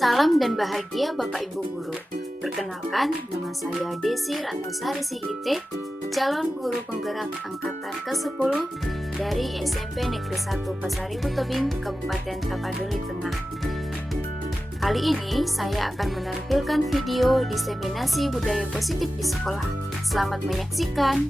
Salam dan bahagia Bapak Ibu Guru. Perkenalkan, nama saya Desi Ratnasari Sihite, calon guru penggerak angkatan ke-10 dari SMP Negeri 1 Pasaribu Tobing, Kabupaten Tapanuli Tengah. Kali ini saya akan menampilkan video diseminasi budaya positif di sekolah. Selamat menyaksikan.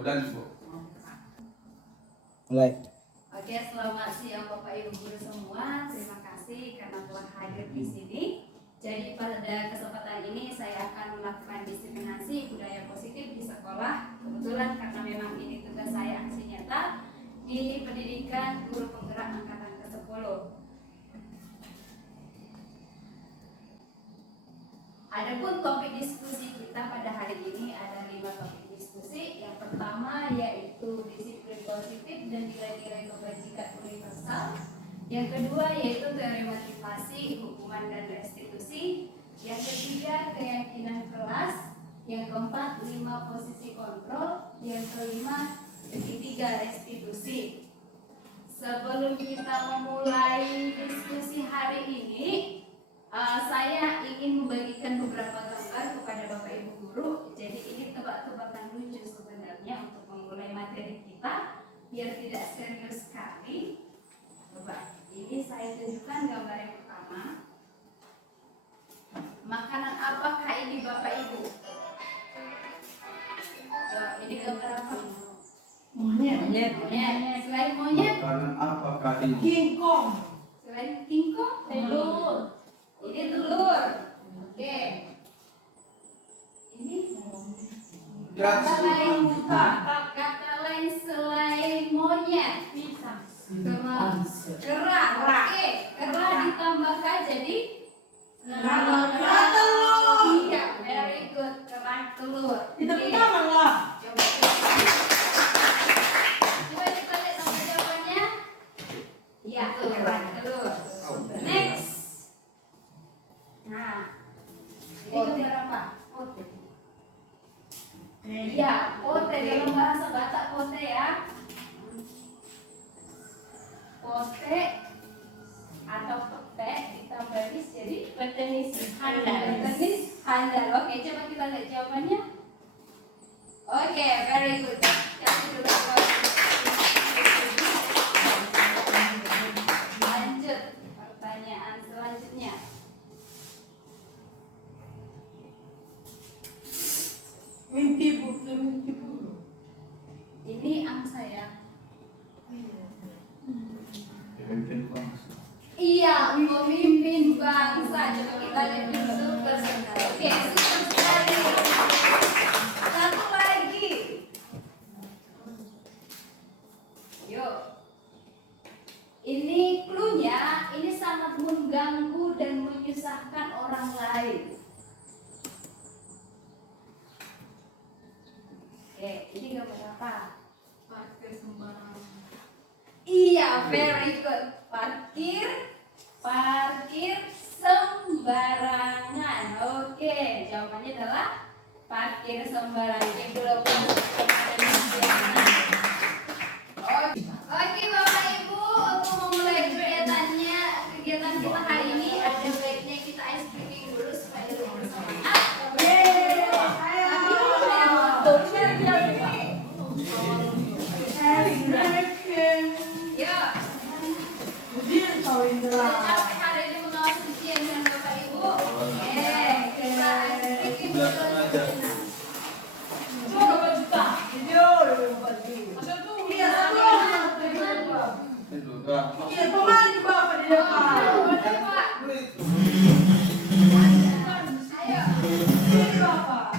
Lanjut. Mulai. Oke, selamat siang Bapak Ibu Guru semua. Terima kasih karena telah hadir di sini. Jadi pada kesempatan ini saya akan melakukan diseminasi budaya positif di sekolah. Kebetulan karena memang ini tugas saya aksi nyata di pendidikan guru penggerak angkatan ke-10. Adapun topik diskusi kita pada hari ini ada 5 topik diskusi. Yang pertama yaitu disiplin positif dan nilai-nilai kebajikan universal. Yang kedua yaitu teori motivasi, hukuman dan restitusi. Yang ketiga keyakinan kelas. Yang keempat 5 posisi kontrol. Yang kelima segitiga restitusi. Sebelum kita memulai diskusi hari ini, saya ingin membagikan beberapa gambar kepada Bapak Ibu Guru. Jadi ini tebak-tebakan lucu sebenarnya untuk memulai materi kita biar tidak serius sekali. Coba, ini saya tunjukkan gambar yang pertama. Makanan apakah ini Bapak Ibu? Ini gambar apa? Monyet. Selain monyet? Makanan apakah ini? King Kong. Selain King Kong? Telur. Ini telur. Oke. Ini kata lain kata lain selain monyet. Kera. Oke. Kera ditambahkan jadi Kera telur. Iya, very good. Kera telur. Kita Oke. pertama lah. Coba kita lihat sama jawabannya. Iya, kera telur. Next. Nah, ini gambar apa? Pote. Iya, pote dalam bahasa Batak pote ya. Pote atau pete ditambah nis jadi petenis handal. Petenis handal. Oke, coba kita lihat jawabannya. Oke, very good. Kasih dulu. Lanjut pertanyaan selanjutnya. Mimpi bu. Ini angsa ya. Iya, memimpin bangsa. Coba kita lihat dulu super sekali. Oke, super sekali. Satu lagi. Yuk. Ini clue-nya, ini sangat mengganggu dan menyusahkan orang lain. Oke, ini gambar apa? Parkir sembarangan. Iya, very good. Parkir sembarangan. Oke, jawabannya adalah parkir sembarangan. Oke, Bapak Ibu, untuk memulai kegiatan kita hari ini ada baiknya kita ice breaking dulu supaya lebih bersemangat. Tapi Sudah capek hari ini mengawasi ujian dengan Bapak Ibu? Iya, pemain di bawah di depan. Ayo. Ini Bapak.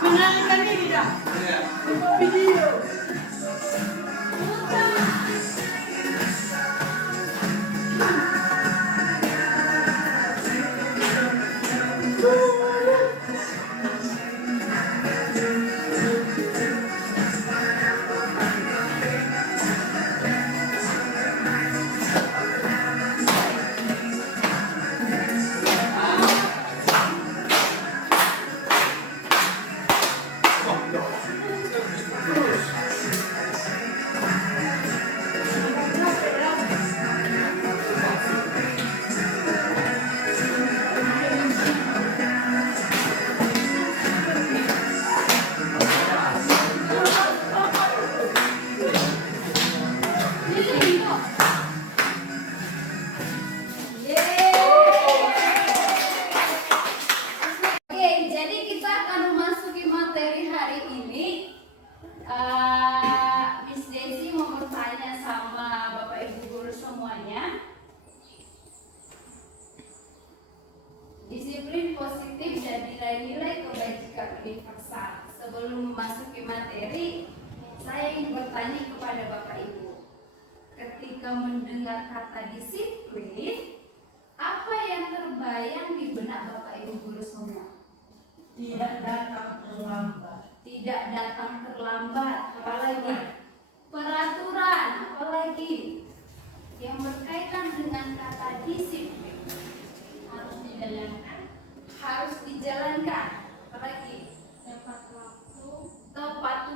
Mengalihkan diri dah. Video. Oke, jadi kita akan memasuki materi hari ini. Miss Desi mau bertanya sama Bapak Ibu guru semuanya. Disiplin positif dan nilai-nilai kebajikan universal. Sebelum memasuki materi, saya ingin bertanya kepada Bapak Ibu. Ketika mendengar kata disiplin, apa yang terbayang di benak Bapak Ibu guru semua? Tidak datang terlambat. Tidak datang terlambat, apalagi peraturan, apalagi yang berkaitan dengan kata disiplin harus dijalankan, apalagi tepat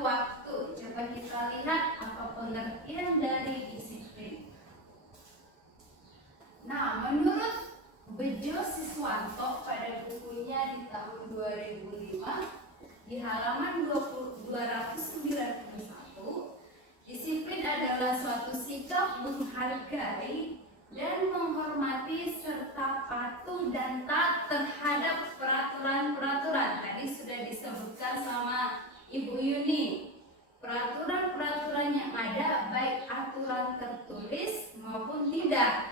waktu. Coba kita lihat apa pengertian dari disiplin. patuh dan taat terhadap peraturan-peraturan. Tadi sudah disebutkan sama Ibu Yuni. Peraturan-peraturan yang ada baik aturan tertulis maupun tidak.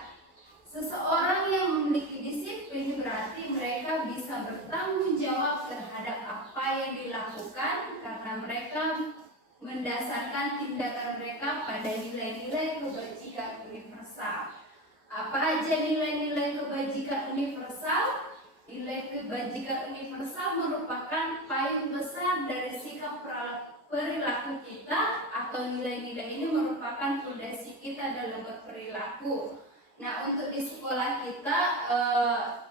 Seseorang yang memiliki disiplin berarti mereka bisa bertanggung jawab terhadap apa yang dilakukan karena mereka mendasarkan tindakan mereka pada nilai-nilai kebajikan universal. Apa aja nilai-nilai kebajikan universal? Nilai kebajikan universal merupakan payung besar dari sikap perilaku kita, atau nilai-nilai ini merupakan fondasi kita dalam berperilaku. Nah, untuk di sekolah kita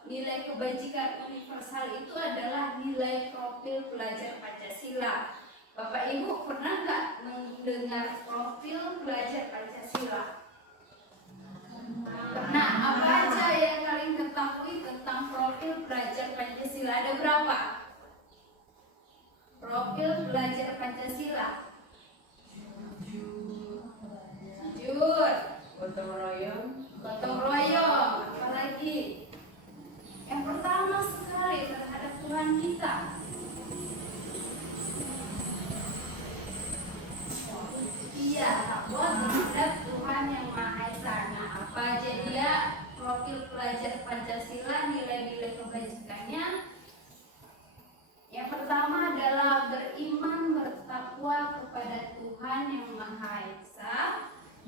nilai kebajikan universal itu adalah nilai profil pelajar Pancasila. Bapak Ibu pernah nggak mendengar profil pelajar Pancasila? Pernah. Apa aja yang kalian ketahui tentang profil pelajar Pancasila? Ada berapa? Profil pelajar Pancasila. Jujur, Gotong royong. gotong royong, apalagi? Yang pertama sekali terhadap Tuhan kita. Iya, takwa terhadap Tuhan yang Maha Esa. Nah, apa aja dia profil pelajar Pancasila, nilai-nilai kebajikannya? Yang pertama adalah beriman, bertakwa kepada Tuhan yang Maha Esa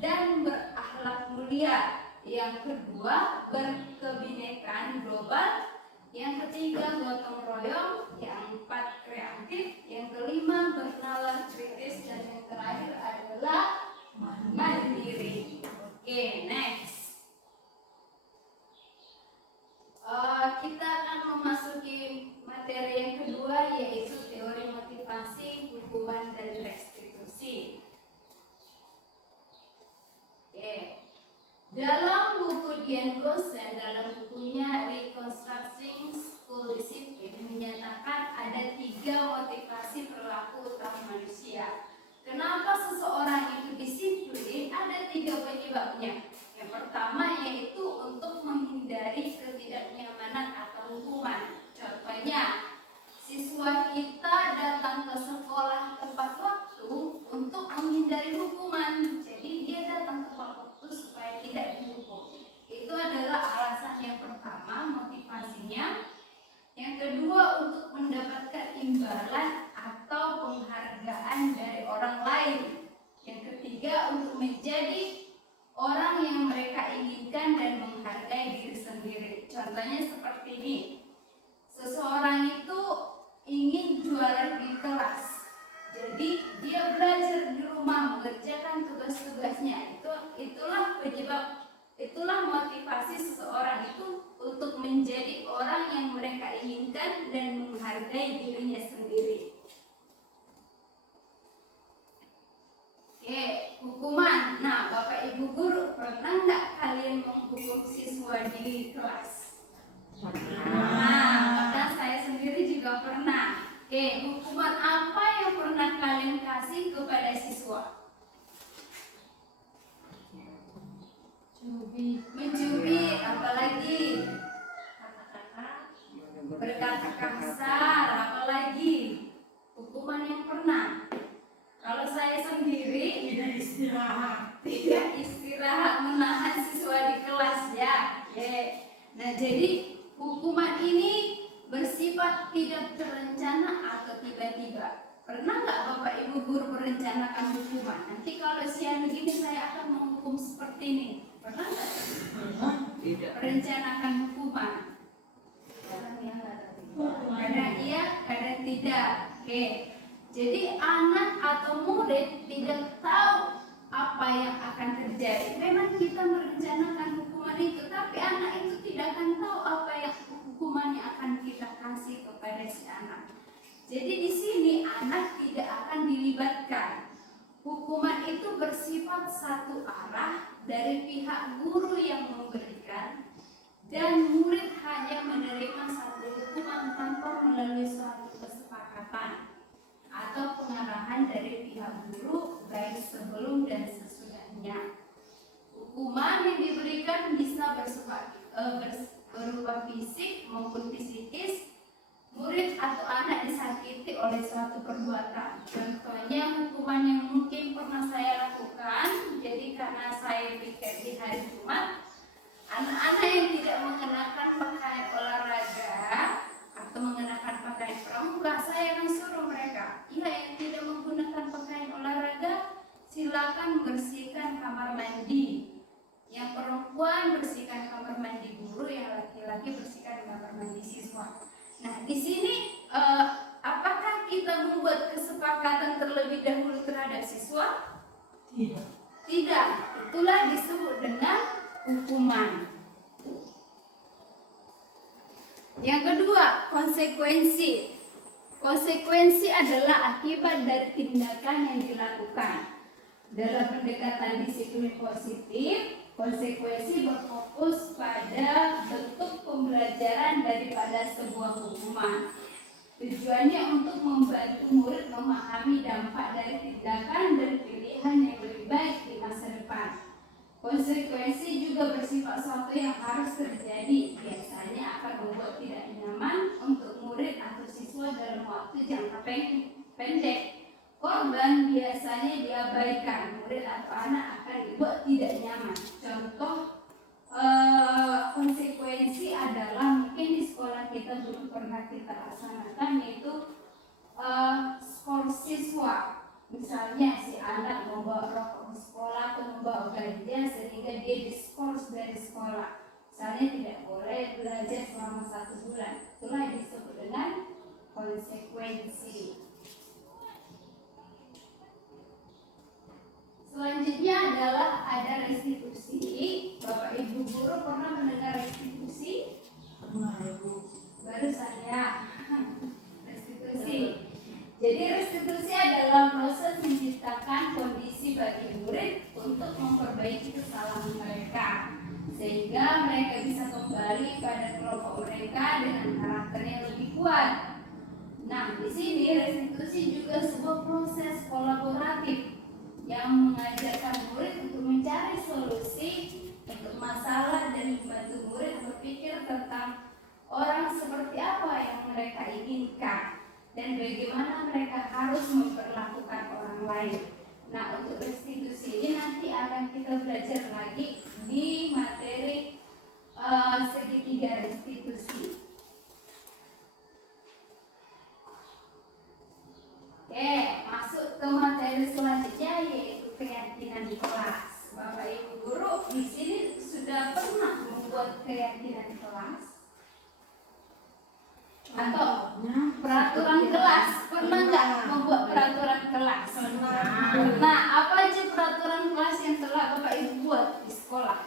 dan berakhlak mulia. Yang kedua, berkebinekaan global. Yang ketiga, gotong royong. Yang empat, kreatif. Yang kelima, bernalar kritis. Dan yang terakhir adalah mandiri. Oke, next. Kita akan memasuki materi yang kedua, yaitu teori motivasi, hukuman, dan restitusi. Oke. Dalam buku Dian Gosen, dalam bukunya Reconstructing School Discipline, menyatakan ada 3 motivasi perilaku utama manusia. Kenapa seseorang itu disiplin? Ada 3 penyebabnya. Yang pertama yaitu untuk menghindari ketidaknyamanan atau hukuman. Contohnya, siswa kita datang ke sekolah tepat waktu untuk menghindari hukuman. Jadi dia datang tepat waktu supaya tidak dihukum. Itu adalah alasan yang pertama, motivasinya. Yang kedua, untuk mendapatkan imbalan atau penghargaan dari orang lain. Yang ketiga, untuk menjadi orang yang mereka inginkan dan menghargai diri sendiri. Contohnya seperti ini. Seseorang itu ingin juara di kelas. Jadi dia belajar di rumah, mengerjakan tugas-tugasnya. Itulah motivasi seseorang itu untuk menjadi orang yang mereka inginkan dan menghargai dirinya sendiri. Oke, hukuman. Nah, Bapak Ibu guru, pernah nggak kalian menghukum siswa di kelas? Nah, bahkan saya sendiri juga pernah. Oke, hukuman apa yang pernah kalian kasih kepada siswa? Mencubit, apalagi? Berkata kasar, apalagi? Hukuman yang pernah. Kalau saya sendiri Tidak istirahat menahan siswa di kelas ya. Nah, jadi hukuman ini bersifat tidak terencana atau tiba-tiba. Pernah nggak Bapak Ibu guru merencanakan hukuman? Nanti kalau siang begini saya akan menghukum seperti ini. Pernah nggak? Tidak. Merencanakan hukuman. Kadang iya, kadang tidak. Oke. Jadi anak atau murid tidak tahu apa yang akan terjadi. Memang kita merencanakan hukuman itu, tapi anak itu tidak akan tahu apa yang hukuman yang akan kita kasih kepada si anak. Jadi di sini anak tidak akan dilibatkan. Hukuman itu bersifat satu arah dari pihak guru yang memberikan, dan murid hanya menerima satu hukuman tanpa melalui suatu kesepakatan atau pengarahan dari pihak guru baik sebelum dan sesudahnya. Hukuman yang diberikan bisa berupa perbuatan. Contohnya hukuman yang mungkin pernah saya lakukan. Jadi karena saya pikir di hari Jumat, anak-anak yang tidak mengenakan pakaian olahraga atau mengenakan pakaian pramuka, saya akan suruh mereka, ya yang tidak menggunakan pakaian olahraga, silakan bersihkan kamar mandi. Yang perempuan bersihkan kamar mandi guru, yang laki-laki bersihkan kamar mandi siswa. Nah, di sini apakah kita membuat kesepakatan terlebih dahulu terhadap siswa? Tidak. Tidak. Itulah disebut dengan hukuman. Yang kedua, konsekuensi. Konsekuensi adalah akibat dari tindakan yang dilakukan. Dalam pendekatan disiplin positif, konsekuensi berfokus pada bentuk pembelajaran daripada sebuah hukuman. Tujuannya untuk membantu murid memahami dampak dari tindakan dan pilihan yang lebih baik di masa depan. Konsekuensi juga bersifat suatu yang harus terjadi, biasanya akan membuat tidak nyaman untuk murid atau siswa dalam waktu jangka pendek. Korban biasanya diabaikan, murid atau anak akan dibuat tidak nyaman. Contoh konsekuensi adalah mungkin di sekolah kita belum pernah kita laksanakan, yaitu skor siswa. Misalnya si anak membawa rokok ke sekolah atau membawa ganja sehingga dia diskors dari sekolah. Misalnya tidak boleh belajar selama 1 bulan. Itulah disebut dengan konsekuensi. Selanjutnya adalah ada restitusi. Bapak Ibu guru pernah mendengar restitusi? Baru saya. Restitusi. Jadi restitusi adalah proses menciptakan kondisi bagi murid untuk memperbaiki kesalahan mereka, sehingga mereka bisa kembali pada kelompok mereka dengan karakter yang lebih kuat. Nah, di sini restitusi juga sebuah proses kolaboratif yang mengajarkan murid untuk mencari solusi untuk masalah dan membantu murid berpikir tentang orang seperti apa yang mereka inginkan dan bagaimana mereka harus memperlakukan orang lain. Nah, untuk restitusi ini nanti akan kita belajar lagi di materi segitiga restitusi. Oke, masuk ke materi selanjutnya yaitu keyakinan kelas. Bapak Ibu guru di sini sudah pernah membuat keyakinan kelas atau peraturan kelas? Pernah nggak membuat peraturan kelas? Nah, apa aja peraturan kelas yang telah Bapak Ibu buat di sekolah?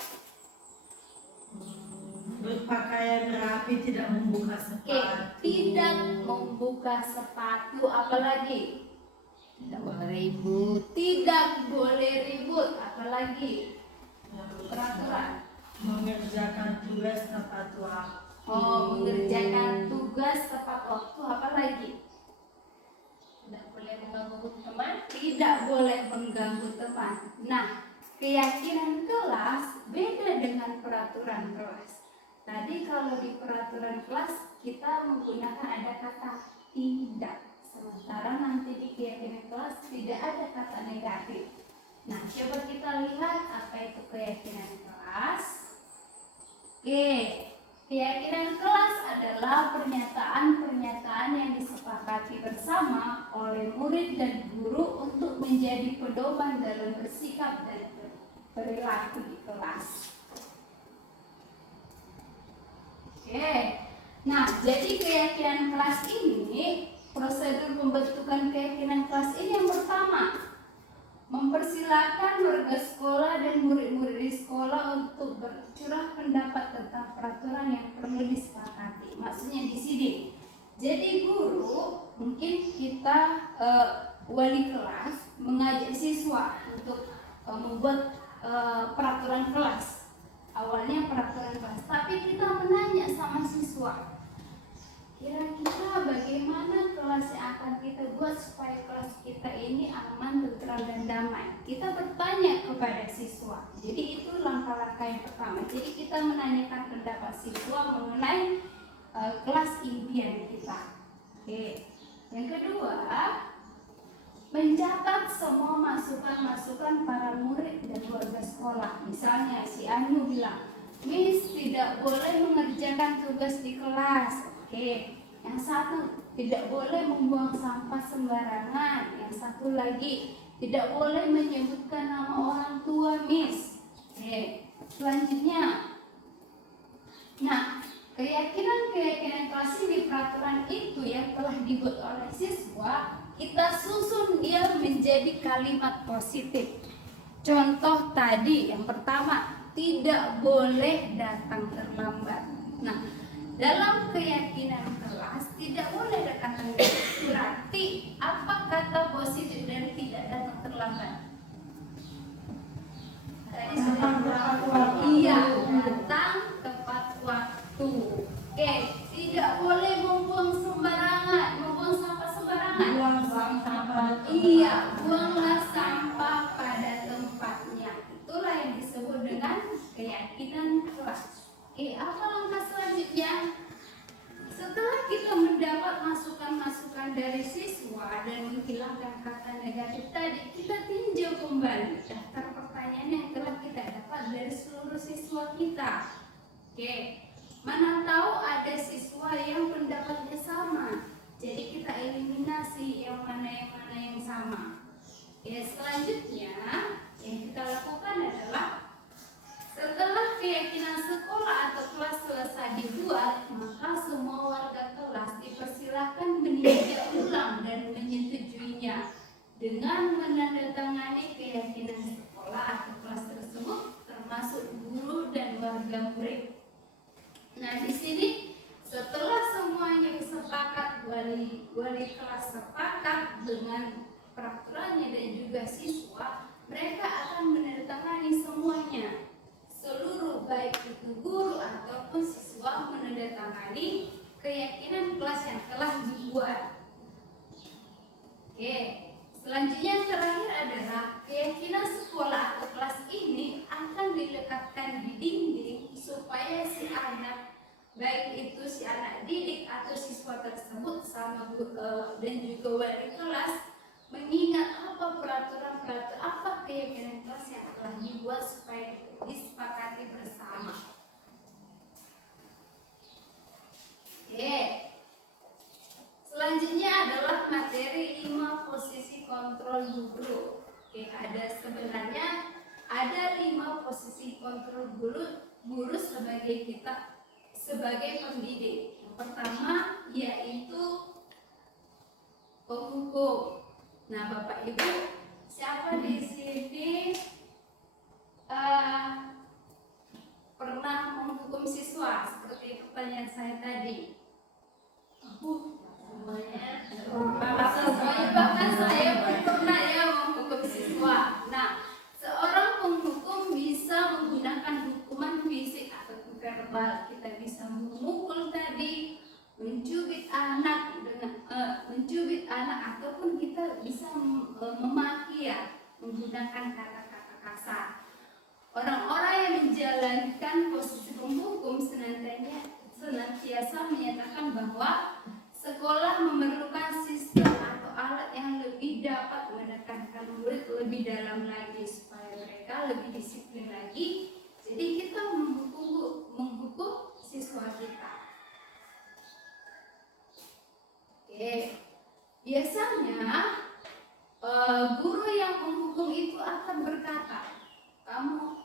Berpakaian rapi, tidak membuka sepatu. Tidak membuka sepatu, apalagi? Tidak boleh ribut. Tidak boleh ribut, apalagi? Peraturan. Mengerjakan tugas tepat waktu. Mengerjakan tugas tepat waktu, apalagi? Tidak boleh mengganggu teman. Tidak boleh mengganggu teman. Nah, keyakinan kelas beda dengan peraturan kelas. Tadi kalau di peraturan kelas kita menggunakan ada kata tidak, sementara nanti di keyakinan kelas tidak ada kata negatif. Nah, coba kita lihat apa itu keyakinan kelas. Oke, keyakinan kelas adalah pernyataan-pernyataan yang disepakati bersama oleh murid dan guru untuk menjadi pedoman dalam bersikap dan perilaku di kelas. Oke, nah jadi keyakinan kelas ini, prosedur pembentukan keyakinan kelas ini yang pertama, mempersilakan warga sekolah dan murid-murid di sekolah untuk bercurah pendapat tentang peraturan yang perlu disepakati. Maksudnya di sini, jadi guru mungkin kita wali kelas mengajak siswa untuk membuat peraturan kelas. Awalnya peraturan kelas, tapi kita menanya sama siswa, kira-kira bagaimana kelas yang akan kita buat supaya kelas kita ini aman, tentram, dan damai. Kita bertanya kepada siswa. Jadi itu langkah-langkah yang pertama. Jadi kita menanyakan pendapat siswa mengenai kelas impian kita. Oke. Yang kedua, mencatat semua masukan-masukan para murid dan warga sekolah. Misalnya si Anu bilang, Miss tidak boleh mengerjakan tugas di kelas. Oke. Yang satu, tidak boleh membuang sampah sembarangan. Yang satu lagi, tidak boleh menyebutkan nama orang tua, Miss. Oke. Selanjutnya, nah, keyakinan kelas ini, peraturan itu yang telah dibuat oleh siswa, kita susun dia menjadi kalimat positif. Contoh tadi yang pertama, tidak boleh datang terlambat. Nah, dalam keyakinan kelas tidak boleh datang terlambat. Berarti apa kata positif dari tidak datang terlambat? Tadi sudah iya, datang tepat waktu. Oke, tidak boleh membuang sembarangan, membuang sampah sembarangan. Buang sampah. Iya, buanglah sampah pada tempatnya. Itulah yang disebut dengan keyakinan kelas. Apa langkah selanjutnya? Setelah kita mendapat masukan-masukan dari siswa dan menghilangkan kata negatif tadi, kita tinjau kembali daftar pertanyaan yang telah kita dapat dari seluruh siswa kita. Oke, mana tahu ada siswa yang pendapatnya sama, jadi kita eliminasi yang mana yang sama. Selanjutnya yang kita lakukan adalah setelah keyakinan sekolah atau kelas selesai dibuat, maka semua warga kelas dipersilahkan meninjau ulang dan menyetujuinya dengan menandatangani keyakinan sekolah atau kelas tersebut, termasuk guru dan warga murid. Nah, di sini setelah semuanya sepakat, wali kelas sepakat dengan peraturannya dan juga siswa, mereka akan menandatangani semuanya. Seluruh baik itu guru ataupun siswa menandatangani keyakinan kelas yang telah dibuat. Oke, selanjutnya yang terakhir adalah keyakinan sekolah atau kelas ini akan dilekatkan di dinding supaya si anak, baik itu si anak didik atau siswa tersebut sama dan juga wali kelas, mengingat apa peraturan-peraturan, apa keyakinan kelas yang telah dibuat supaya disepakati bersama. Oke. Selanjutnya adalah materi 5 posisi kontrol guru. Oke, sebenarnya ada 5 posisi kontrol guru sebagai pendidik. Yang pertama yaitu penghukum. Nah, Bapak Ibu, siapa di sini pernah menghukum siswa seperti pertanyaan saya tadi? Semuanya, bahkan saya pun pernah ya menghukum siswa. Nah, seorang penghukum bisa menggunakan hukuman fisik atau verbal. Kita bisa memukul tadi, mencubit anak ataupun kita bisa memaki ya, menggunakan kata-kata kasar. Orang-orang yang menjalankan posisi penghukum senantiasa menyatakan bahwa sekolah memerlukan sistem atau alat yang lebih dapat menekankan murid lebih dalam lagi supaya mereka lebih disiplin lagi. Jadi kita menghukum siswa kita. Oke, biasanya guru yang menghukum itu akan berkata, kamu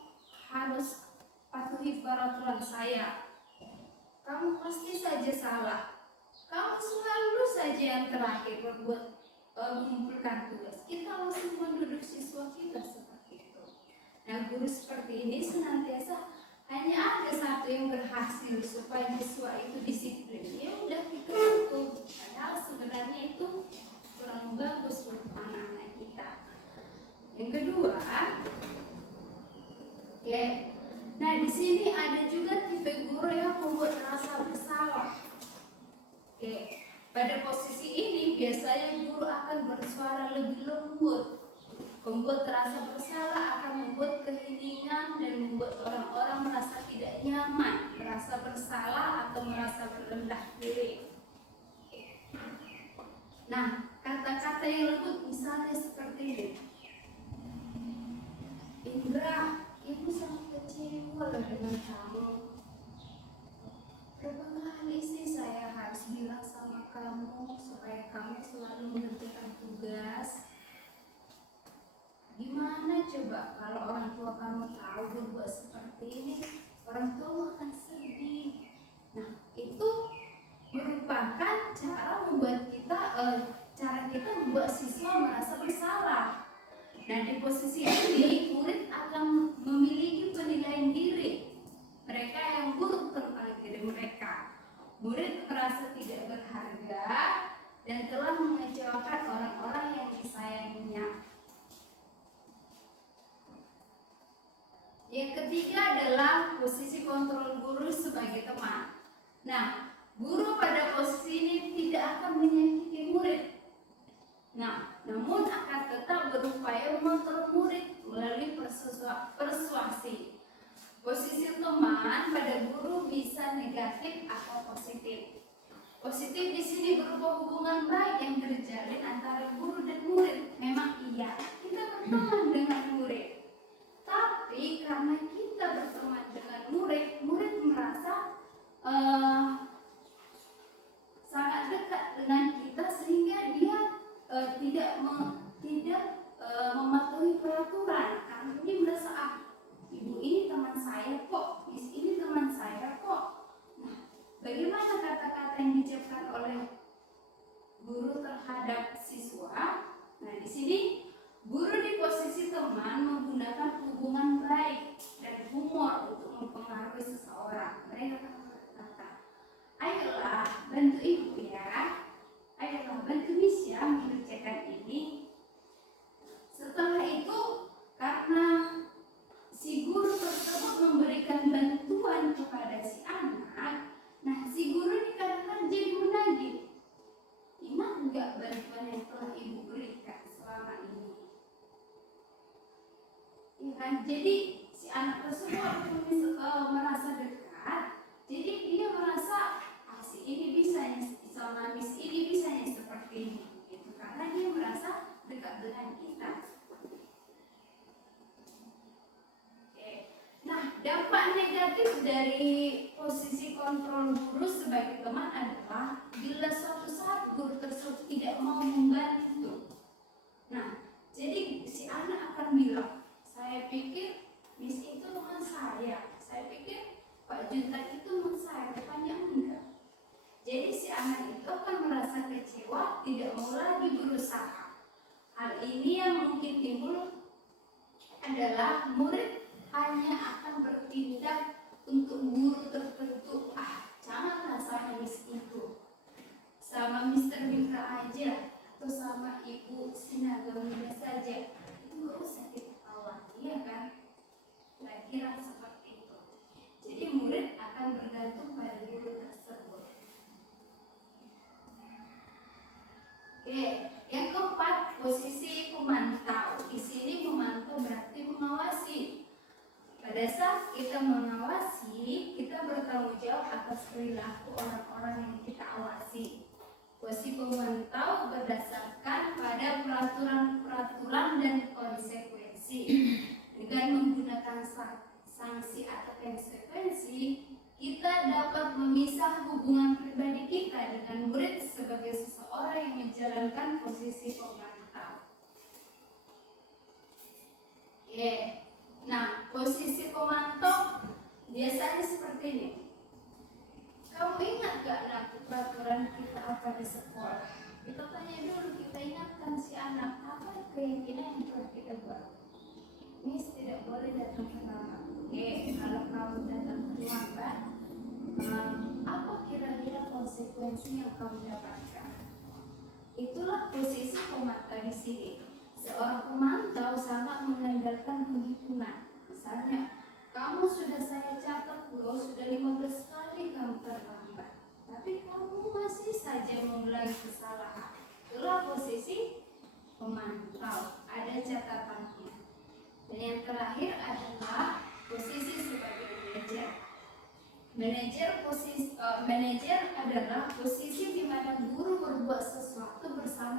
harus patuhi peraturan saya. Kamu pasti saja salah. Kamu selalu saja yang terakhir mengumpulkan tugas. Kita langsung menduduh siswa kita seperti itu. Nah, guru seperti ini senantiasa hanya ada satu yang berhasil supaya siswa itu disiplin. Ya udah kita hukum. Padahal sebenarnya itu kurang bagus untuk anak-anak kita. Yang kedua, oke. Nah, di sini ada juga tipe guru yang membuat rasa bersalah. Oke. Pada posisi ini biasanya guru akan bersuara lebih lembut. Membuat rasa bersalah akan membuat keheningan dan membuat orang-orang merasa tidak nyaman, merasa bersalah atau merasa merendah diri. Nah, kata-kata yang lembut misalnya seperti ini. Indra, ibu sangat kecewa loh dengan kamu. Berapa kali sih saya harus bilang sama kamu supaya kamu selalu mengerjakan tugas? Gimana coba kalau orang tua kamu tahu berbuat seperti ini? Orang tua akan sedih. Nah, itu merupakan cara membuat kita membuat siswa merasa bersalah. Nah, di posisi ini murid akan memiliki penilaian diri mereka yang buruk tentang diri mereka. Murid merasa tidak berharga dan telah mengecewakan orang-orang yang disayanginya. Yang ketiga adalah posisi kontrol guru sebagai teman. Nah, guru pada posisi ini tidak akan menyakiti murid. Nah, namun akan tetap berupaya mengontrol murid melalui persuasi. Posisi teman pada guru bisa negatif atau positif. Positif di sini berupa hubungan baik yang terjalin antara guru dan murid. Memang iya, kita berteman dengan murid. Tapi karena kita berteman dengan murid, murid merasa sangat dekat dengan kita sehingga dia tidak mematuhi peraturan. Karena dia merasa ibu ini teman saya kok, miss ini teman saya kok. Nah, bagaimana kata-kata yang diucapkan oleh guru terhadap siswa? Nah, di sini guru di posisi teman menggunakan hubungan baik dan humor untuk mempengaruhi seseorang. Mereka akan berkata, ayolah bantu ibu ya, ayolah bantu miss ya mengerjakan ini. Setelah itu, karena si guru tersebut memberikan bantuan kepada si anak, nah si guru ini kadang-kadang jadi menagih. Ingat enggak bantuan yang telah ibu berikan selama ini? Ya kan? Jadi si anak tersebut merasa dekat, jadi dia merasa si ini bisanya sama miss ini bisanya seperti ini, gitu. Karena dia merasa dekat dengan kita. Nah, dampak negatif dari posisi kontrol guru sebagai teman adalah bila suatu saat guru tersebut tidak mau membantu. Nah, jadi si anak akan bilang, saya pikir miss itu teman saya pikir Pak Junta itu teman saya, rupanya enggak. Jadi si anak itu akan merasa kecewa, tidak mau lagi berusaha. Hal ini yang mungkin timbul adalah murid hanya akan bertindak untuk guru tertentu. Janganlah sama miss itu, sama Mr. Windra aja, atau sama Ibu Sinaga Windra saja. Itu gak usah kita awal, iya kan? Kira-kira seperti itu. Jadi murid akan bergantung pada guru tersebut. Oke, yang keempat, posisi pemantau. Di sini pemantau berarti mengawasi. Pada saat kita mengawasi, kita bertanggung jawab atas perilaku orang-orang yang kita awasi. Posisi pemantau berdasarkan pada peraturan dan konsekuensi. Dengan menggunakan sanksi atau konsekuensi, kita dapat memisah hubungan pribadi kita dengan murid sebagai seseorang yang menjalankan posisi pemantau. Nah, posisi pemantau biasanya seperti ini. Kamu ingat gak nak peraturan kita apa di sekolah? Kita tanya dulu, kita ingatkan si anak apa keyakinan yang telah kita buat. Miss tidak boleh datang terlambat. Kalau kamu datang terlambat, apa kira-kira konsekuensi yang kamu dapatkan? Itulah posisi pemantau di sini. Seorang pemantau sangat mengandalkan penghitungan. Misalnya, kamu sudah saya catat loh, sudah 15 kali kamu terlambat, tapi kamu masih saja mengulangi kesalahan. Itulah posisi pemantau, ada catatannya. Dan yang terakhir adalah posisi sebagai manajer. Manajer adalah posisi di mana guru berbuat sesuatu bersama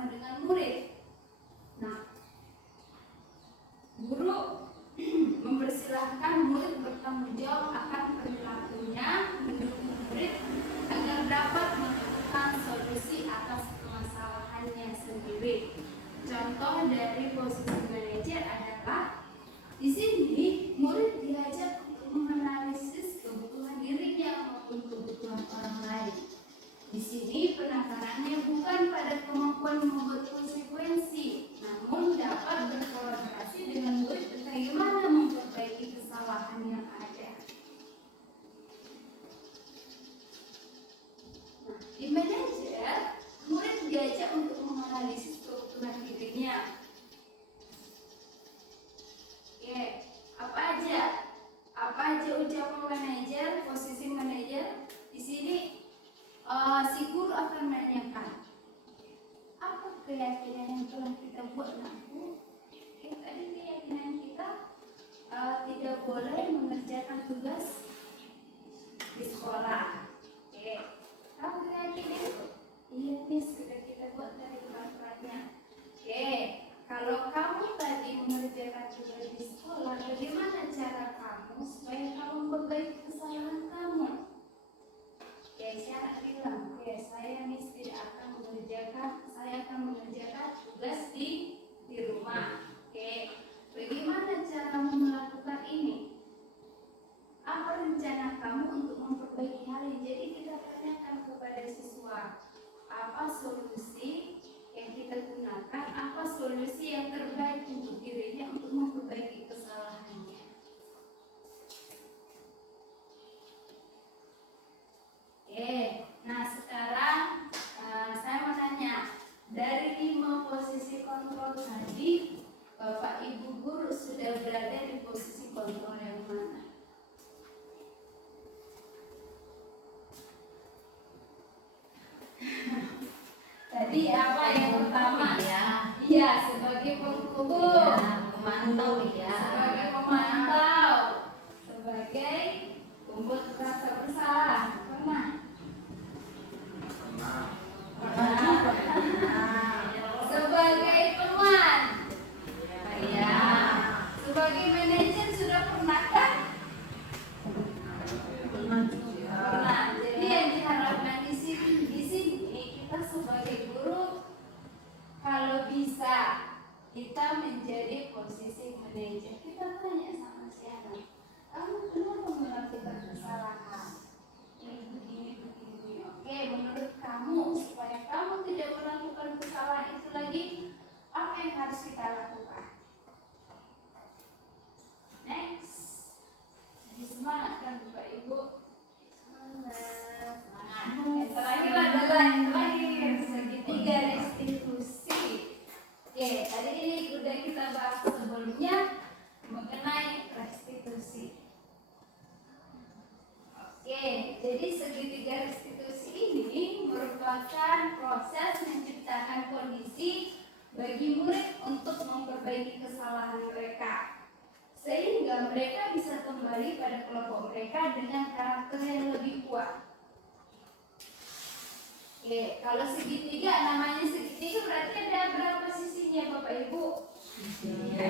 tidak boleh mengerjakan tugas di sekolah. Oke, kamu yakin itu? Iya Miss, sudah kita buat dari suratnya. Oke, kalau kamu tadi mengerjakan tugas di sekolah, bagaimana cara kamu supaya kamu memperbaiki kesalahan kamu? Oke, saya bilang, oke, saya Miss tidak akan mengerjakan, saya akan mengerjakan tugas di rumah. Oke, bagaimana caramu melakukan ini? Apa rencana kamu untuk memperbaiki hal ini? Jadi kita tanyakan kepada siswa, apa solusi yang kita gunakan, apa solusi yang terbaik untuk dirinya untuk memperbaiki kesalahannya. Oke, nah sekarang saya mau tanya, dari 5 posisi kontrol tadi, Bapak Ibu guru sudah berada di posisi kontrol yang mana? Tadi apa yang pertama? Iya, sebagai pengukur, Pemantau ya. sebagai pemantau, sebagai pembuat rasa bersalah. Pernah? Sebagai teman. Ya. Sebagai manajer sudah pernah kan? Pernah. Jadi yang diharapkan di sini kita sebagai guru, kalau bisa kita menjadi posisi manajer. Kita tanya sama si anak, kamu kenapa melakukan kesalahan? Begini. Oke, menurut kamu supaya kamu tidak melakukan kesalahan itu lagi, apa yang harus kita lakukan? Next. Jadi semangat kan Bapak Ibu? Semangat. Terakhir adalah yang terakhir, segitiga restitusi. Oke, tadi ini udah kita bahas sebelumnya mengenai restitusi. Oke, jadi segitiga restitusi ini merupakan proses menciptakan kondisi bagi murid untuk memperbaiki kesalahan mereka, sehingga mereka bisa kembali pada kelompok mereka dengan karakter yang lebih kuat. Oke, kalau segitiga, namanya segitiga berarti ada berapa sisinya Bapak Ibu? Tiga.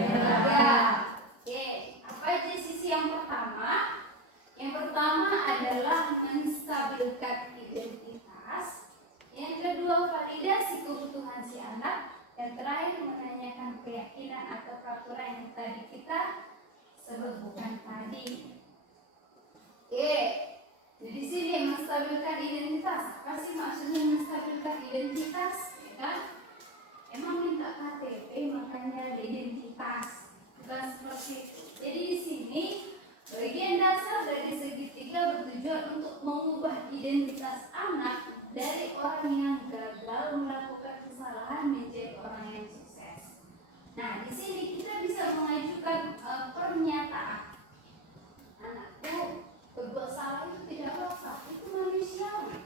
Oke, apa aja sisi yang pertama? Yang pertama adalah menstabilkan identitas. Yang kedua, validasi kebutuhan si anak. Yang terakhir, menanyakan keyakinan atau peraturan yang tadi kita sebutkan tadi. Oke, jadi sini menstabilkan identitas. Apa sih maksudnya menstabilkan identitas? Ya kan? Emang minta KTP makanya ada identitas. Bukan seperti itu. Jadi di sini bagian dasar dari segitiga bertujuan untuk mengubah identitas anak dari orang yang gagal melakukan kesalahan menjadi orang yang sukses. Nah, di sini kita bisa mengajukan pernyataan. Anakku berbuat salah itu tidak apa-apa, itu manusiawi.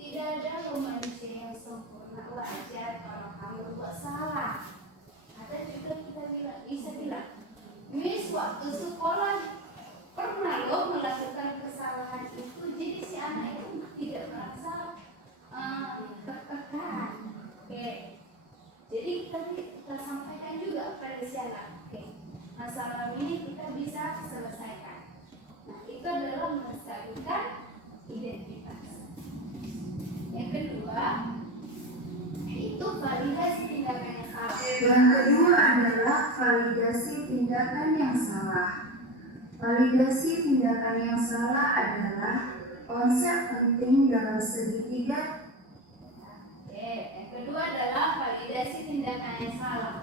Tidak ada manusia yang sempurna, wajar kalau kamu berbuat salah. Ada juga kita bisa bilang, Miss, waktu sekolah pernah lo melakukan kesalahan itu, jadi si anak itu tidak merasa tertekan. Oke, jadi kita sampaikan juga pada si anak, oke, masalah ini kita bisa selesaikan. Nah, itu adalah menstabilkan identitas. Yang kedua, itu validasi tindakan yang salah. Yang kedua adalah validasi tindakan yang salah. Validasi tindakan yang salah adalah konsep penting dalam segitiga. Oke, yang kedua adalah validasi tindakan yang salah.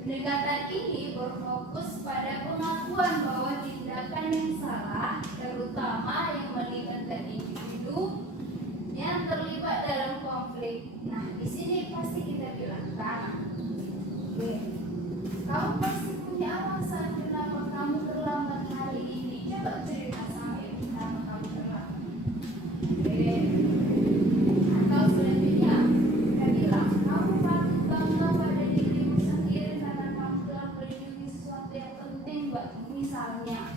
Pendekatan ini berfokus pada pengakuan bahwa tindakan yang salah, terutama yang melibatkan individu yang terlibat dalam konflik. Nah, di sini pasti kita bilang, oke, kamu pasti punya alasan kenapa kamu terlambat hari ini. Coba cerita sama ibu kenapa kamu terlambat. Oke. Atau selanjutnya, kita bilang, kamu patut bangga pada dirimu sendiri karena kamu telah melindungi sesuatu yang penting buatmu. misalnya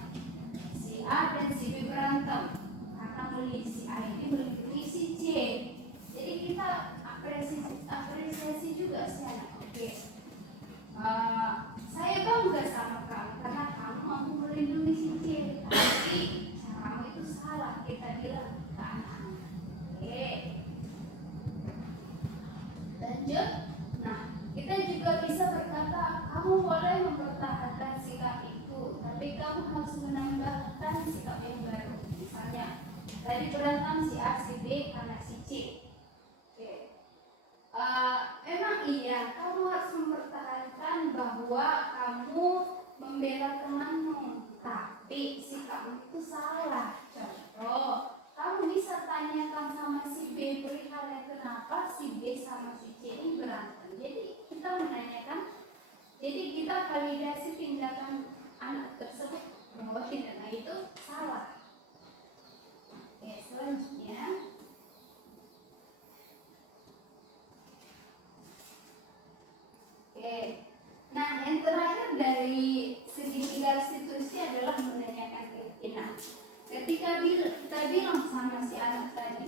si A dan si B berantem karena si A ini beli si C. Jadi kita apresiasi juga si anak. Oke. Saya bangga sama kamu karena kamu mampu melindungi si C. Tapi caramu itu salah, kita bilang ke anak. Oke. Lanjut. Nah, kita juga bisa berkata, kamu boleh mempertahankan sikap itu, tapi kamu harus menambahkan sikap yang baru. Misalnya, tadi berantem si A, si B, karena si C. Oke. Emang iya, kamu harus mempertahankan bahwa kamu membela temanmu, tapi sikapmu itu salah. Contoh, kamu bisa tanyakan sama si B perihalnya kenapa si B sama si C ini berantem. Jadi kita menanyakan, jadi kita validasi tindakan anak tersebut bahwa tindakan itu salah. Oke, selanjutnya. Oke, nah yang terakhir dari segi tiga restitusi adalah menanyakan keyakinan. Ketika kita bilang sama si anak tadi,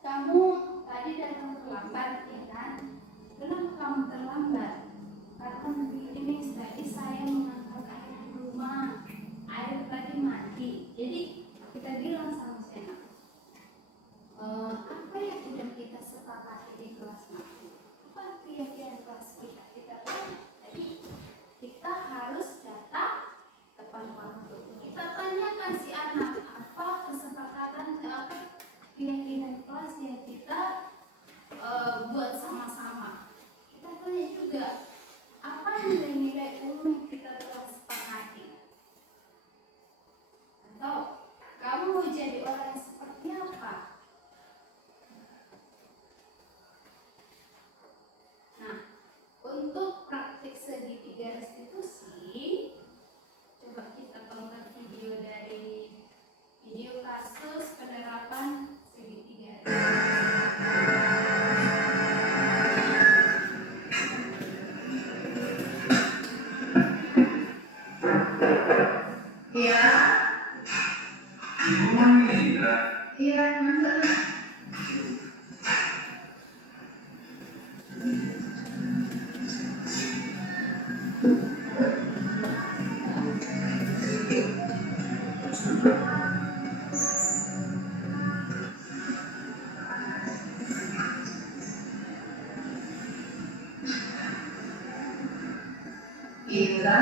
kamu tadi datang terlambat, ya kan? Kenapa kamu terlambat? Karena ini tadi saya mengangkat air di rumah, air tadi mati. Jadi kita bilang sama si anak, apa yang sudah kita sepakati di kelas nanti? Apa keyakinan kelas kita? Kita bilang tadi kita harus datang tepat waktu. Kita tanyakan si anak apa kesepakatan, apa keyakinan kelas yang kita buat sama-sama. Kita tanya juga apa nilai-nilai umum yang kita telah sepakati. Atau kamu mau jadi orang yang seperti apa? Nah, untuk praktik segitiga restitusi, coba kita tonton video dari video kasus penerapan segitiga. Iya, Indra. iya, benar. Indra,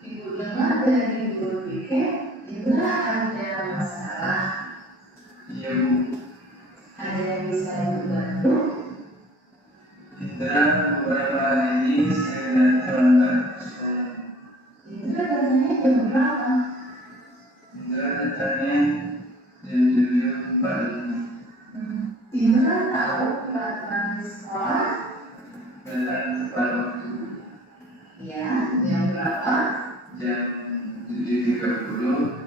ibu dengar dari guru pikir Indra ada masalah, Iya Bu. ada yang bisa dibantu. Indra, beberapa hari ini saya tidak terlambat ke sekolah. Indra datangnya jam berapa? Indra datangnya jam 7.45. Indra tahu peraturan di sekolah? Datang tepat waktu. Ya, jam berapa? Jam 7.30,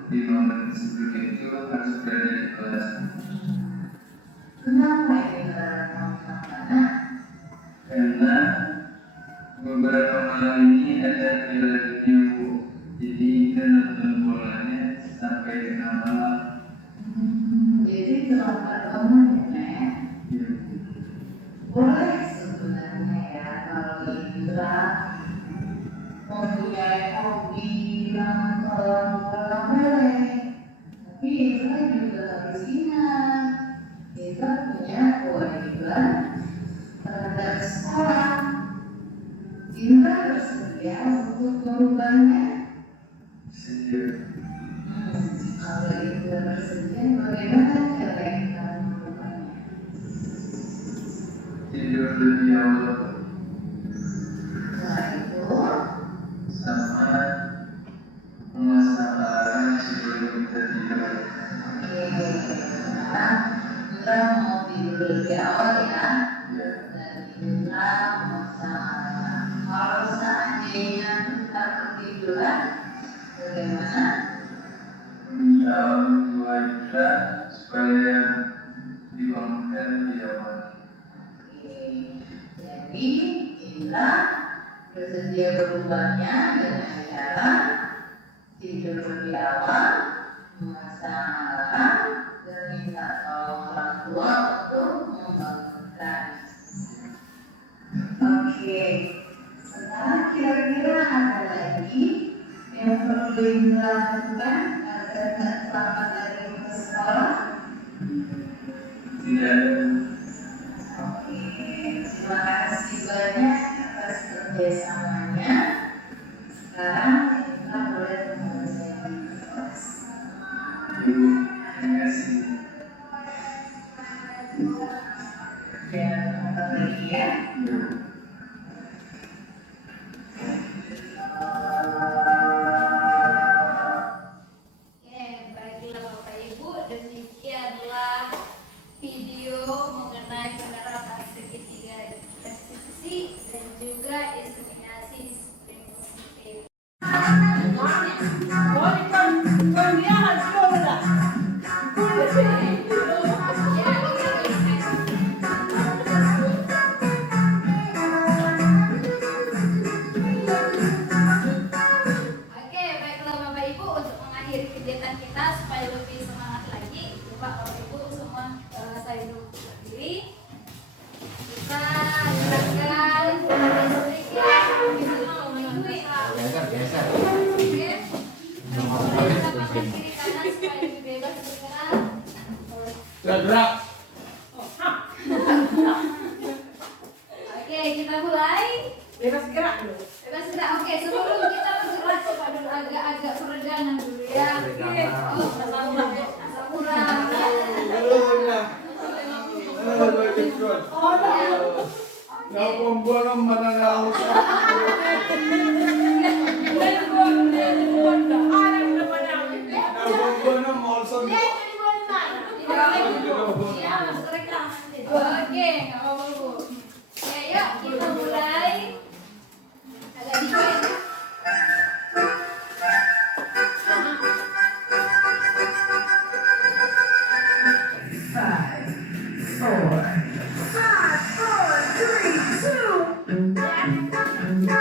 5 menit sebelum itu harus berada di kelas. Kenapa Indra mau sana? Karena beberapa malam ini ada Piala Dunia Bu. Jadi kita nonton bolanya sampai tengah malam. Jadi terlambat banget ya, Nek? Iya Bu. Boleh sebenarnya ya kalau Indra mempunyai hobi yang terlalu boleh. Tapi Indra juga harus ingat, Indra punya kewajiban terhadap sekolah. Indra bersedia untuk merubahnya. Sedia. Kalau Indra bersedia, bagaimana cara Indra merubahnya? Tidur lebih awal Setelah itu, sama memasang sebelum kita tidur. Indra mau tidur lebih awal ya. Ya. Dan Indra memasang. Kalau seandainya kita ketiduran, bagaimana? Minta orang tua Indra supaya dibangunkan di awal. Jadi Indra Bersedia berubahnya dengan cara tidur lebih awal, memasang alarm, dan minta tolong orang tua untuk membangunkan. Oke, sekarang kira-kira ada lagi yang perlu dilakukan agar tak selamat dari ke sekolah? Tidak. Oke, terima kasih banyak atas kerjasamanya. Sekarang kita boleh menyelesaikan kelas. Ibu, terima kasih. Dan nonton lagi ya. Oke, baiklah Bapak Ibu, demikianlah video mengenai penerapan segitiga restitusi dan juga inseminasi disiplin positif. Oke, baiklah Bapak Ibu, untuk mengakhiri kegiatan kita supaya lebih semangat lagi, coba Bapak Ibu semua saya dulu berdiri. Kita gerakan sedikit, kita mau mengikuti. Geser. Oke. Boleh tapakkan kiri kanan supaya lebih bebas bergerak. Gerak. Oke, kita mulai. Bebas gerak dulu. Bebas gerak. Oke, sebelum kita bergerak coba dulu agak-agak peregangan dulu ya. Oh, Sakura. Yang pembunuh menengah Oke, nggak apa-apa Bu. Ya, yuk kita mulai. Agak dikit. Five, four, three, two, one.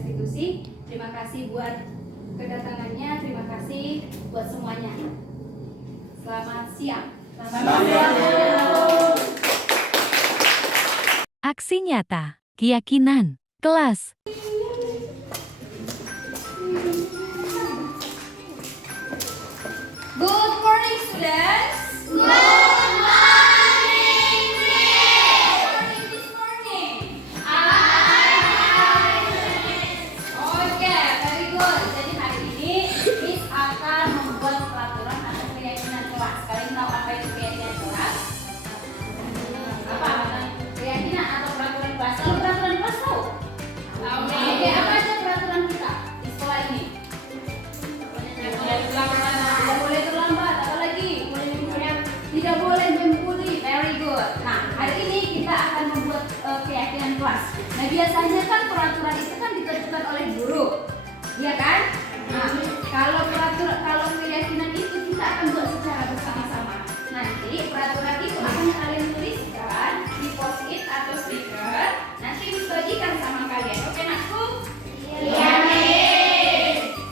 restitusi. Terima kasih buat kedatangannya, terima kasih buat semuanya. Selamat siang. Aksi nyata, keyakinan, kelas. Good morning, students. Good morning this morning. Oke, very good. Jadi hari ini Miss akan membuat peraturan atau keyakinan kelas. Kalian tahu apa itu keyakinan kelas? Apa? Keyakinan atau peraturan kelas? Kalau peraturan kelas tahu? Oke, apa aja peraturan kita di sekolah ini? Tidak boleh terlambat, apalagi tidak boleh membuli. Very good. Nah, hari ini kita akan membuat keyakinan kelas. Nah, biasanya kan peraturan itu kan ditentukan oleh guru, iya kan? Nah, kalau keyakinan itu kita akan buat secara bersama-sama. Nanti peraturan itu akan kalian tuliskan di post-it atau stiker. Nanti dibagikan sama kalian. Oke, Nakku? Iya.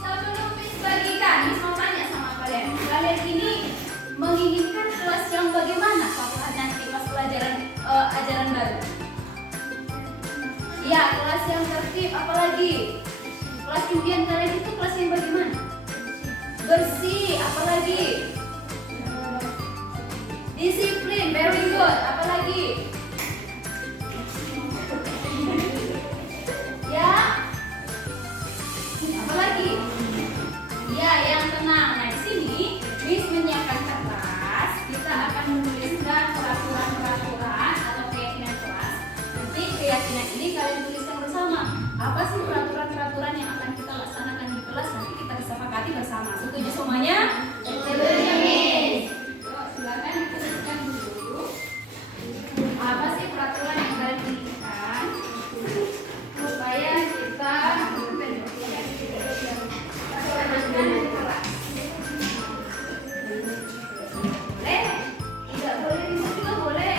Sebelum dibagikan, Miss mau tanya sama kalian. Kalian ini menginginkan kelas yang bagaimana setelah nanti pas pelajaran ajaran baru? Ya, kelas yang tertib, apalagi? Kelas impian kalian itu kelas yang bagaimana? Bersih, apalagi? Disiplin, very good, apalagi? Ya? Apalagi? Ya, yang tenang. Nah, di sini Miss menyiapkan kertas. Kita akan menuliskan peraturan-peraturan atau keyakinan kelas. Nanti keyakinan ini kalian tuliskan bersama. Apa sih peraturan-peraturan yang akan kita laksanakan di kelas? Nanti kita disepakati bersama. Setuju semuanya? Setuju, Miss. Silakan dituliskan dulu. Apa sih peraturan yang kalian inginkan? Supaya kita laksanakan di kelas. Boleh? Tidak boleh bisa juga boleh.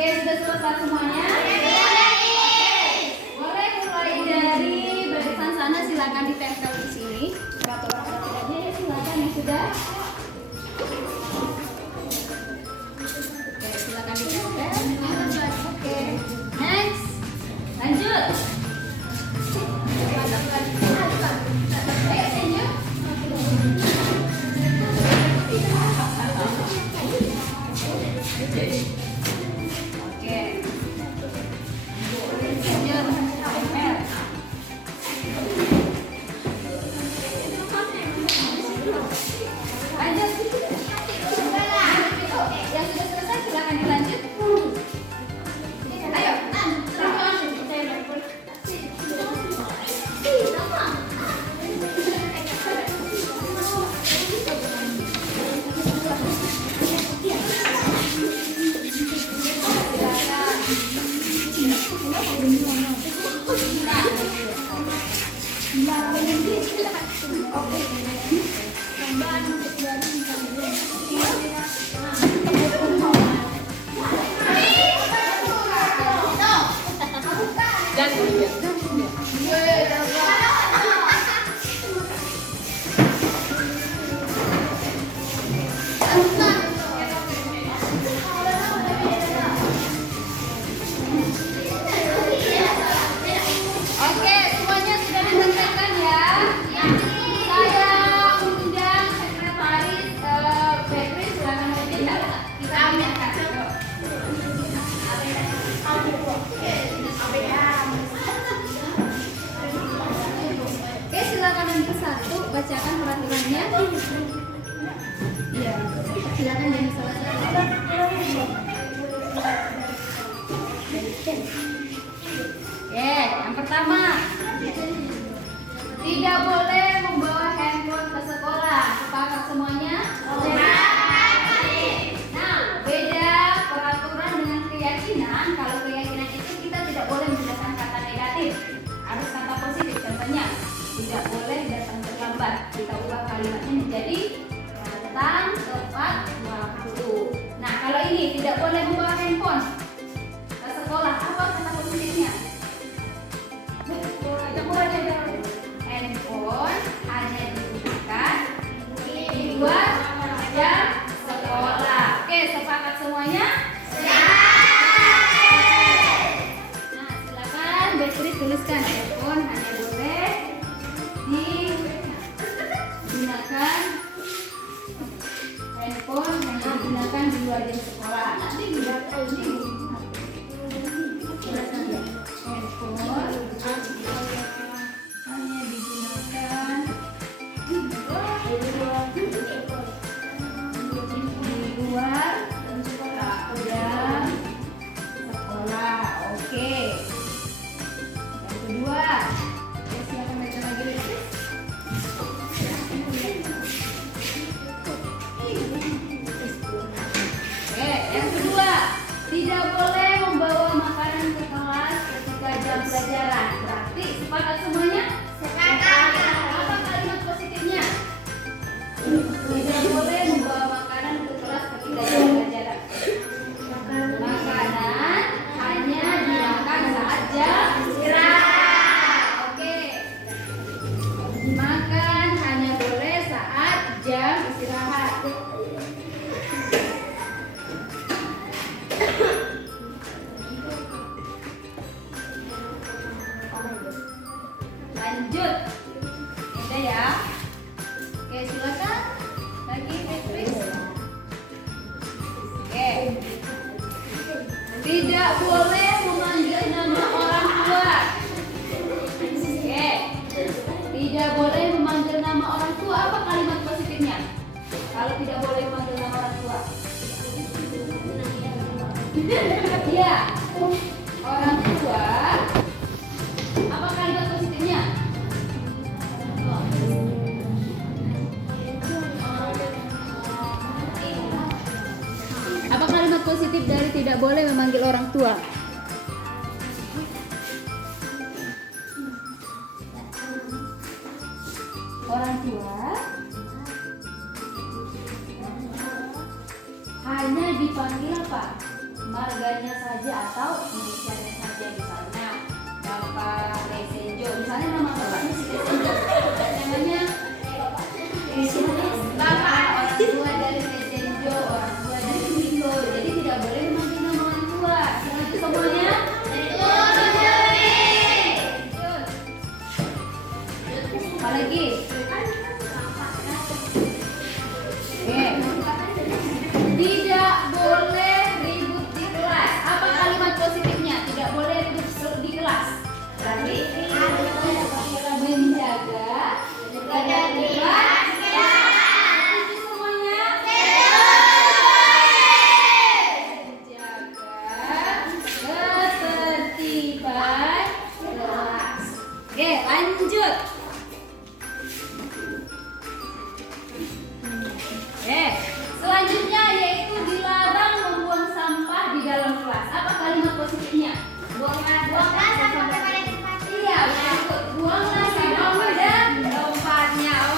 Oke, sudah selesai semuanya? Boleh mulai dari barisan sana, silakan ditempel di sini. Peraturan-peraturannya ya silakan yang sudah. Oke, silakan ditempel. Oke, next. Lanjut. Ayo, lanjut. Oke. Lanjut. Lanjut. Yang sudah selesai silakan dilanjut. Ayo. Oke, semuanya sudah ditentukan ya. Saya undang sekretaris Febri, silakan bertindak. Kita ambilkan. Oke, silakan yang satu bacakan peraturannya. Iya, silakan yang salah satu. Oke, yang pertama, tidak boleh membawa handphone ke sekolah. Sepakat semuanya? Nah, beda peraturan dengan keyakinan. Kalau keyakinan itu kita tidak boleh menggunakan kata negatif, harus kata positif. Contohnya, tidak boleh datang terlambat. Kita ubah kalimatnya menjadi datang tepat waktu. Nah, kalau ini tidak boleh membawa handphone ke sekolah. Apa kata positifnya? Handphone hanya digunakan di luar jam sekolah. Oke, sepakat semuanya? Nah, silakan Beatrice tuliskan handphone hanya boleh digunakan di luar jam sekolah. Nanti digunakan handphone hanya digunakan di luar jam sekolah. Oke. Yang kedua, silakan baca lagi. Oke, yang kedua, tidak boleh membawa makanan ke kelas ketika jam pelajaran. Berarti sepakat semuanya? Apa kalimat positifnya? Tidak boleh membawa makanan ke kelas ketika jam pelajaran. Makanan hanya dimakan saat jam istirahat. Oke. Makan hanya boleh saat jam istirahat. Lanjut. Ada ya. Oke, silakan. Lagi Beatrice. Oke. Tidak boleh memanggil nama orang tua. Oke. Tidak boleh memanggil nama orang tua. Apa kalimat positifnya? Kalau tidak boleh memanggil nama orang tua. Iya. Orang tua. Apa kalimat positifnya? Apa kalimat positif dari tidak boleh memanggil orang tua? Orang tua hanya dipanggil apa? Marganya saja. saja atau inisialnya saja, misalnya Bapak Resenjo, misalnya nama bapaknya si Resenjo, namanya Bapak, orang tua dari Resenjo, orang tua dari Miko, jadi tidak boleh memanggil nama orang tua. Selanjutnya semuanya. Apa lagi? Tidak boleh ribut di kelas. Apa kalimat positifnya? Tidak boleh ribut di kelas. Berarti menjaga ketertiban. Semuanya. Menjaga ketertiban kelas. Oke, lanjut. Selanjutnya yaitu dilarang membuang sampah di dalam kelas. Apa kalimat positifnya? Buanglah sampah pada tempatnya. Iya, betul. Buanglah sampah pada tempatnya.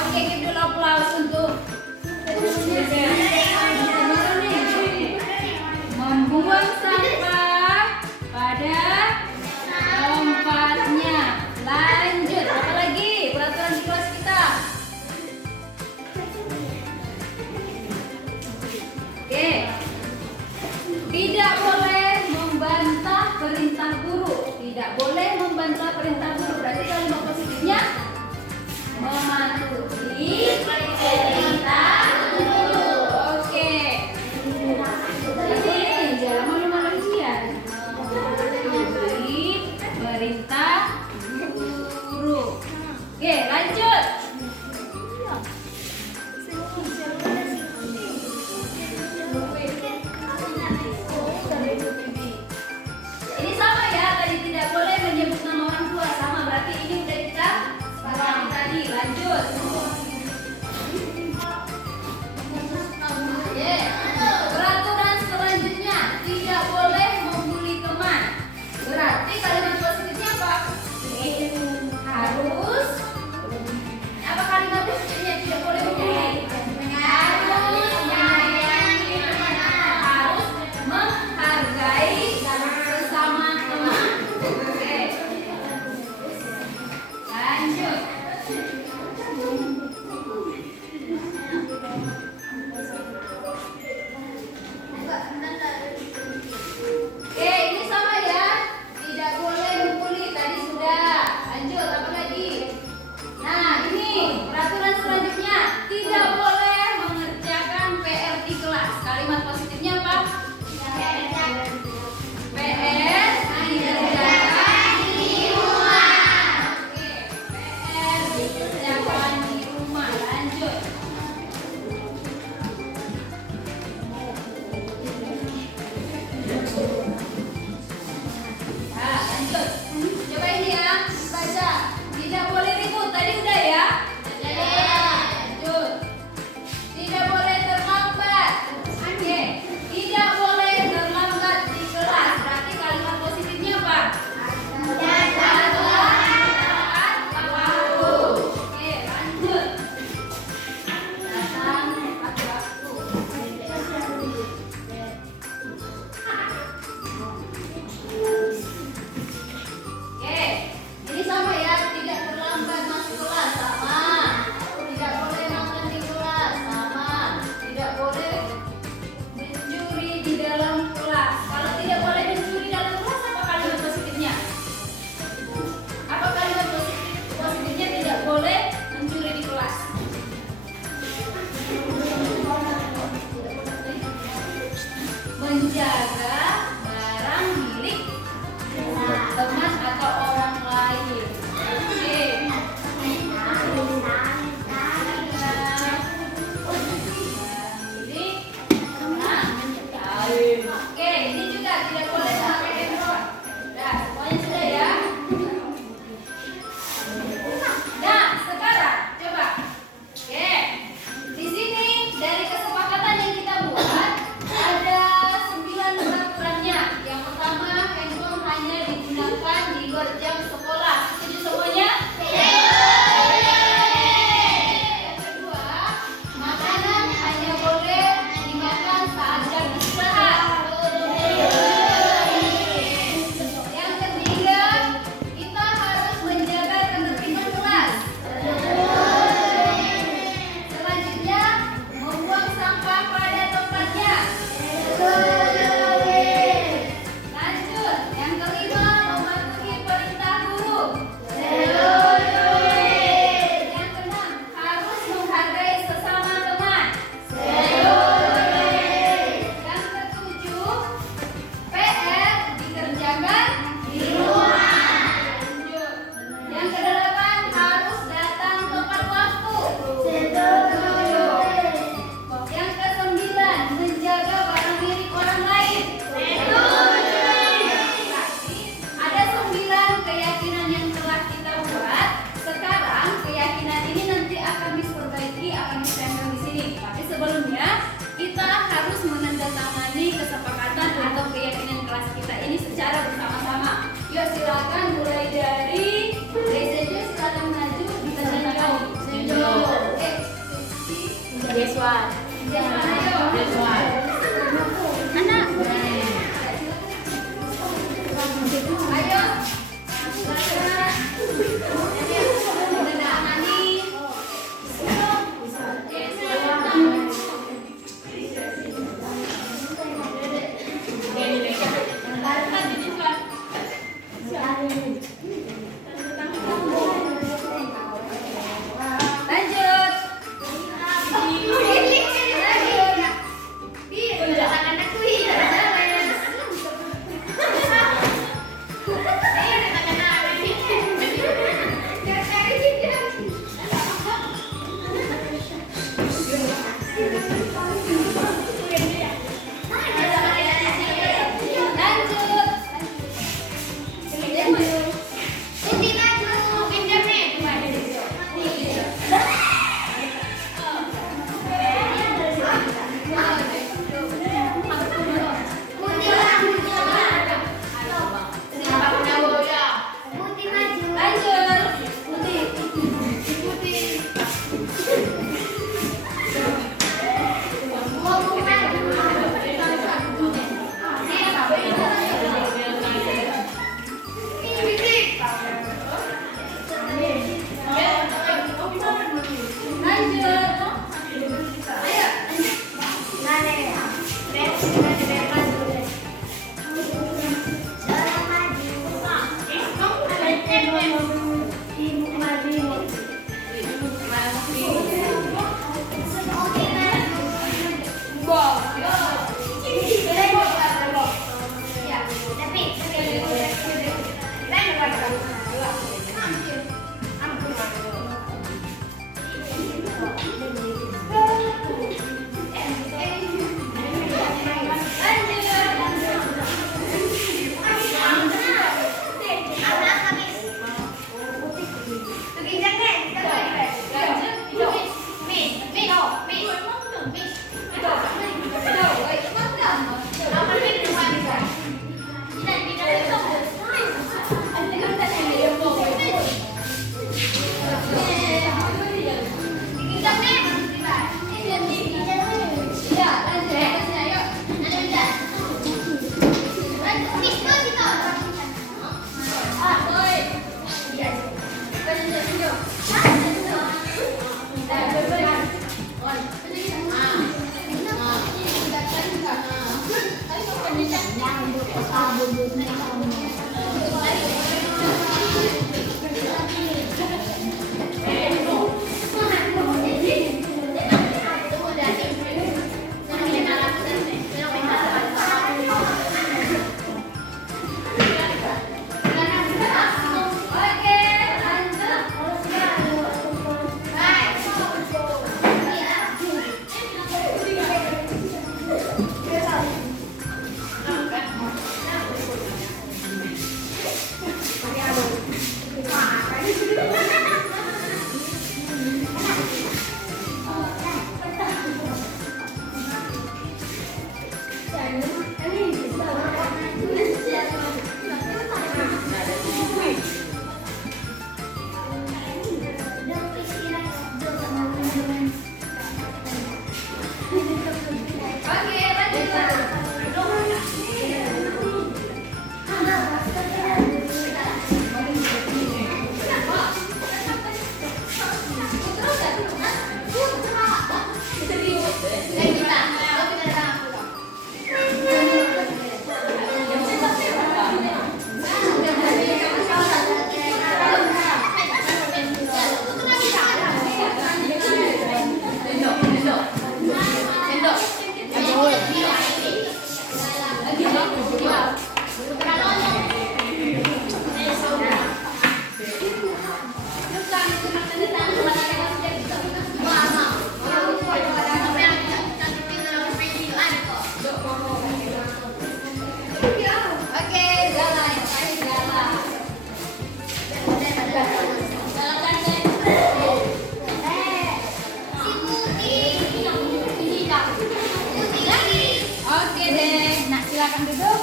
silakan duduk.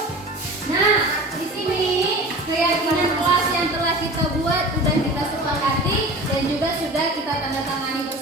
Nah, di sini keyakinan kelas yang telah kita buat sudah kita sepakati dan juga sudah kita tanda tangani bersama.